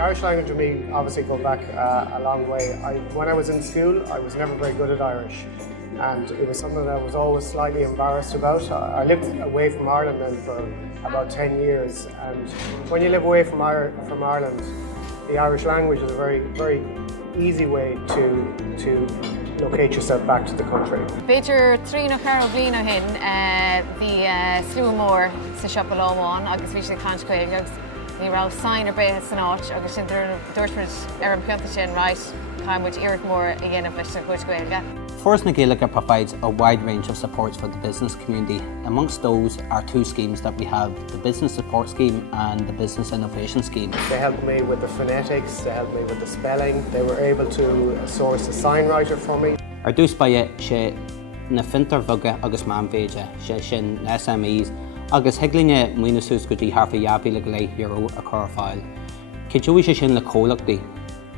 Irish language with me obviously go back a long way. When I was in school, I was never very good at Irish, and it was something that I was always slightly embarrassed about. I lived away from Ireland then for about 10 years, and when you live away from Ireland, the Irish language is a very, very easy way to locate yourself back to the country. Féidir trí nó ceithre bliana hin bhí slú mór sa siopa lámháin agus bhí sé caint Ghaeilge agus ní rah sign ar béthe san áit agus sin dúirtmuid ar an peanta sin ráit caiimmuid iarracht mór a dhéanamh leis an chuid Ghaeilge. Foras nGaeilge provides a wide range of supports for the business community. Amongst those are two schemes that we have, the Business Support Scheme and the Business Innovation Scheme. They helped me with the phonetics, they helped me with the spelling, they were able to source a sign writer for me. Ar dús baie sé na fintar bhoga agus mamvéide sé sin na SMEs agus heaglainne buiness go dtí harfa euro a chur fáil. Céadúigh sé sin le cóileachtaí.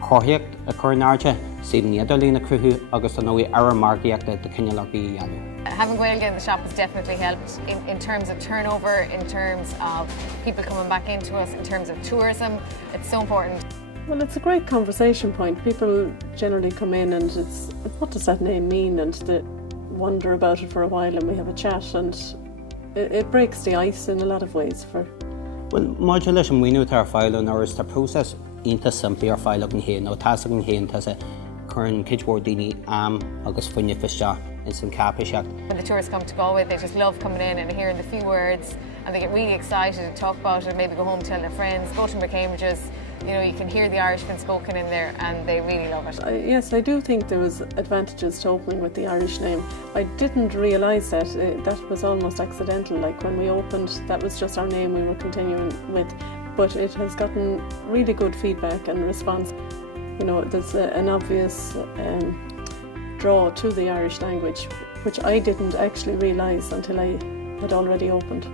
Chorthaíocht a chur náirte síl níidir lína cruthú agus an nóí ar margaíochta de cinnealachtaí dhéanamh. Having Ghaeilge in the shop has definitely helped in terms of turnover, in terms of people coming back into us, in terms of tourism. It's so important. Well, it's a great conversation point. People generally come in and it's, what does that name mean? And they wonder about it for a while and we have a chat, and it breaks the ice in a lot of ways. Well, module leis an mhaoinú tar fáil an áras tá prósas ionta simplí ar fáil an héin, nó tá an héin tá sa chun ciidhór daoine agus fuinne fisteach in san capaiseacht. When the tourists come to Galway, they just love coming in and hearing the few words, and they get really excited to talk about it, maybe go home tell their friends, go to Cambridges. You know, you can hear the Irish being spoken in there and they really love it. Yes, I do think there was advantages to opening with the Irish name. I didn't realise that. That was almost accidental. Like when we opened, that was just our name we were continuing with. But it has gotten really good feedback and response. You know, there's an obvious draw to the Irish language, which I didn't actually realise until I had already opened.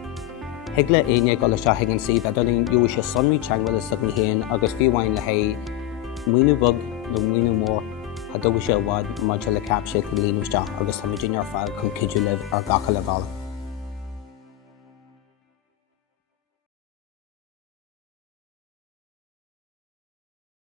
Higla aine go leis higann si a dulín dú sé sunmí teanghfuil sa an héin agus bhíomháin le hé muoinú bug nó muoinú mór a dógadh sé bhád module le capse go líonúisteach agus tá muidir ar fáil chun cidiú libh ar gacha le bhalla.